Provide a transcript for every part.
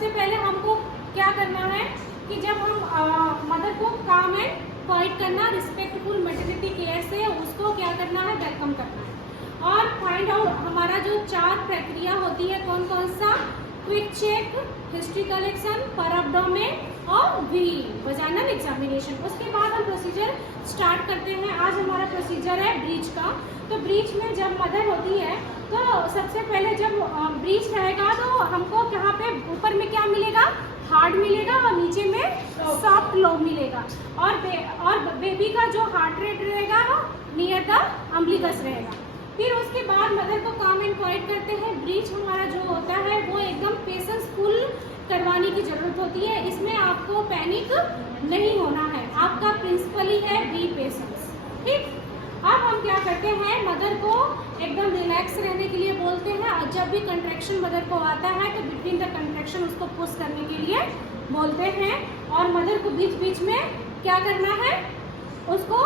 सबसे पहले हमको क्या करना है कि जब हम मदर को काम एंड क्वाइट करना, रिस्पेक्टफुल मैटरनिटी केयर से उसको क्या करना है, वेलकम करना है। और फाइंड आउट हमारा जो 4 प्रक्रिया होती है, कौन कौन सा, क्विक चेक, हिस्ट्री कलेक्शन, पर एब्डोमेन और वजाइनल एग्जामिनेशन। उसके बाद हम प्रोसीजर स्टार्ट करते हैं। आज हमारा प्रोसीजर है ब्रीच का। तो ब्रीच में जब मदर होती है तो सबसे पहले जब ब्रीच रहेगा तो हमको यहाँ पे ऊपर में क्या मिलेगा, हार्ड मिलेगा और नीचे में सॉफ्ट लोब मिलेगा। और बेबी का जो हार्ट रेट रहेगा वो नियर द अम्बिलिकस रहेगा। फिर उसके बाद मदर को काम एंड क्वाइट करते हैं। ब्रीच हमारा जो होता है वो एकदम पेशेंसफुल करवाने की जरूरत होती है। इसमें आपको पैनिक नहीं होना है, आपका प्रिंसिपल ही है बी पेशेंस। ठीक, अब हम क्या करते हैं, मदर को एकदम रिलैक्स रहने के लिए बोलते हैं। और जब भी कंट्रैक्शन मदर को आता है तो बिटवीन द कंट्रैक्शन उसको पुश करने के लिए बोलते हैं। और मदर को बीच बीच में क्या करना है, उसको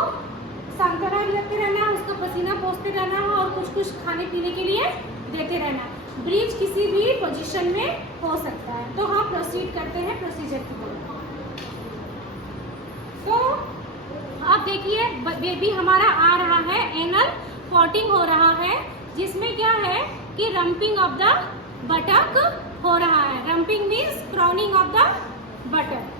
सांत्वना देते रहना है, उसका पसीना पोंछते रहना है और कुछ कुछ खाने पीने के लिए देते रहना है। ब्रीच किसी भी पोजीशन में हो सकता है। तो हम प्रोसीड करते हैं प्रोसीजर की तरफ। तो अब देखिए बेबी हमारा आ रहा है, एनल फॉटिंग हो रहा है, जिसमें क्या है कि रम्पिंग ऑफ द बटक हो रहा है। रम्पिंग मीन्स क्राउनिंग ऑफ द बटक।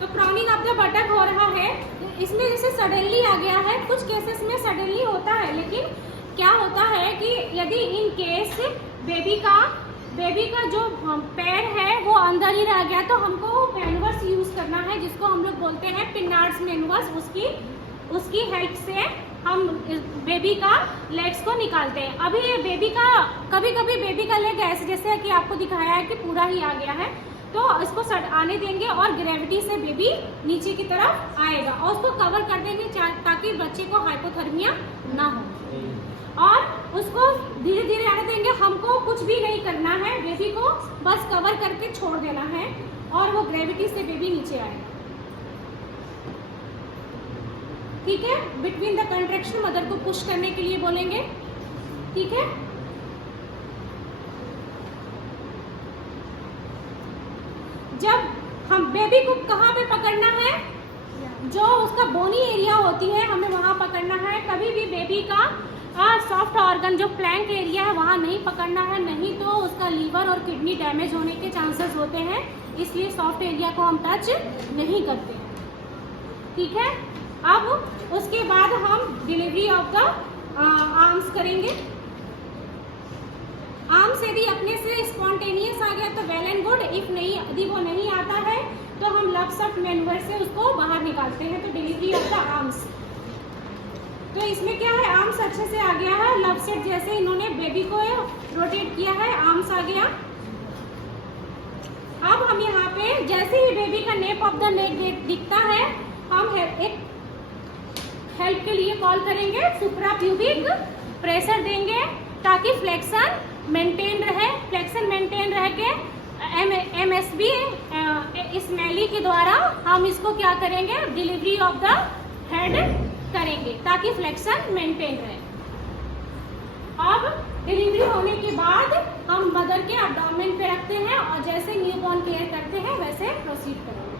तो क्राउनिंग ऑफ द बटक हो रहा है। इसमें जैसे सडनली आ गया है, कुछ केसेस में सडनली होता है, लेकिन क्या होता है कि यदि इन केस बेबी का जो पैर है वो अंदर ही रह गया तो हमको मैनुअर्स यूज करना है, जिसको हम लोग बोलते हैं पिनार्ड्स मैनुअर्स। उसकी हेल्प से हम बेबी का लेग्स को निकालते हैं। अभी ये बेबी का कभी कभी बेबी का लेग ऐसे जैसे कि आपको दिखाया है कि पूरा ही आ गया है, तो इसको आने देंगे और ग्रेविटी से बेबी नीचे की तरफ आएगा और उसको कवर कर देंगे ताकि बच्चे को हाइपोथर्मिया ना हो। और उसको धीरे धीरे आने देंगे। हमको कुछ भी नहीं करना है, बेबी को बस कवर करके छोड़ देना है और वो ग्रेविटी से बेबी नीचे आएगा। ठीक है, बिटवीन द कंट्रैक्शन मदर को पुश करने के लिए बोलेंगे। ठीक है, जब हम बेबी को कहाँ पे पकड़ना है, जो उसका बोनी एरिया होती है हमें वहाँ पकड़ना है। कभी भी बेबी का सॉफ्ट ऑर्गन जो प्लैंक एरिया है वहाँ नहीं पकड़ना है, नहीं तो उसका लीवर और किडनी डैमेज होने के चांसेस होते हैं, इसलिए सॉफ्ट एरिया को हम टच नहीं करते हैं। ठीक है, अब उसके बाद हम डिलीवरी ऑफ द आर्म्स करेंगे। आर्म्स यदि अपने से स्पॉन्टेनियस आ गया तो वेल एंड गुड, इफ नहीं, यदि वो नहीं आता है तो हम लव मैनुअर से उसको बाहर निकालते हैं। तो डिलीवरी ऑफ द आर्म्स, तो इसमें क्या है, आर्म्स अच्छे से आ गया है। लव सेट जैसे इन्होंने बेबी को रोटेट किया है, आर्म्स आ गया। अब हम यहाँ पे जैसे ही बेबी का नेप ऑफ द नेक दिखता है, हम एक हेल्प के लिए कॉल करेंगे, सुप्राप्यूबिक प्रेशर देंगे ताकि फ्लेक्शन मेंटेन रहे। फ्लेक्शन मेंटेन रह के MSB स्मेली के द्वारा हम इसको क्या करेंगे, डिलीवरी ऑफ द हेड करेंगे ताकि फ्लेक्शन मेंटेन रहे। अब डिलीवरी होने के बाद हम मदर के एब्डोमेन पे रखते हैं और जैसे न्यूबॉर्न केयर करते हैं वैसे प्रोसीड करेंगे।